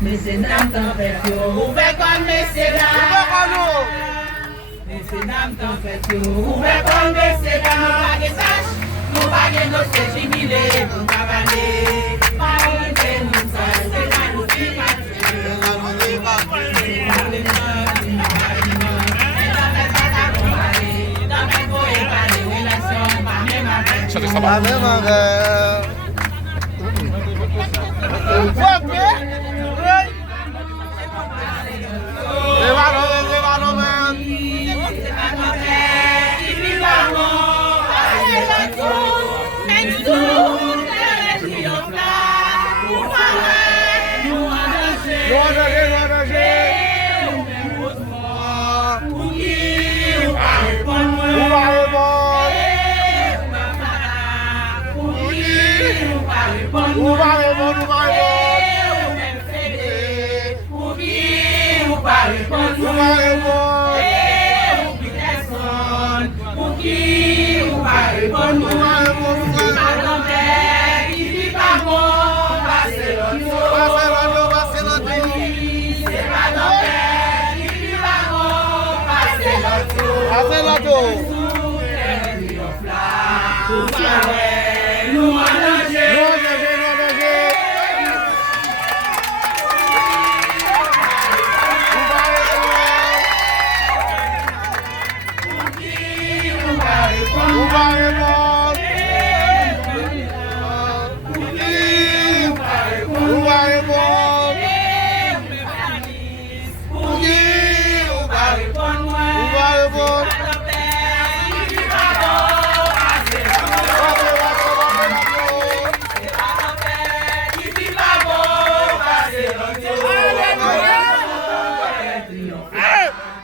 Messieurs, dames, tempête, ouvert comme messieurs, dames. Messieurs, dames, tempête, ouvert comme messieurs, dames. Nous baguons nos sèches jubilés pour cavaler. Parole de nous, c'est la nous qui La même affaire. Bye.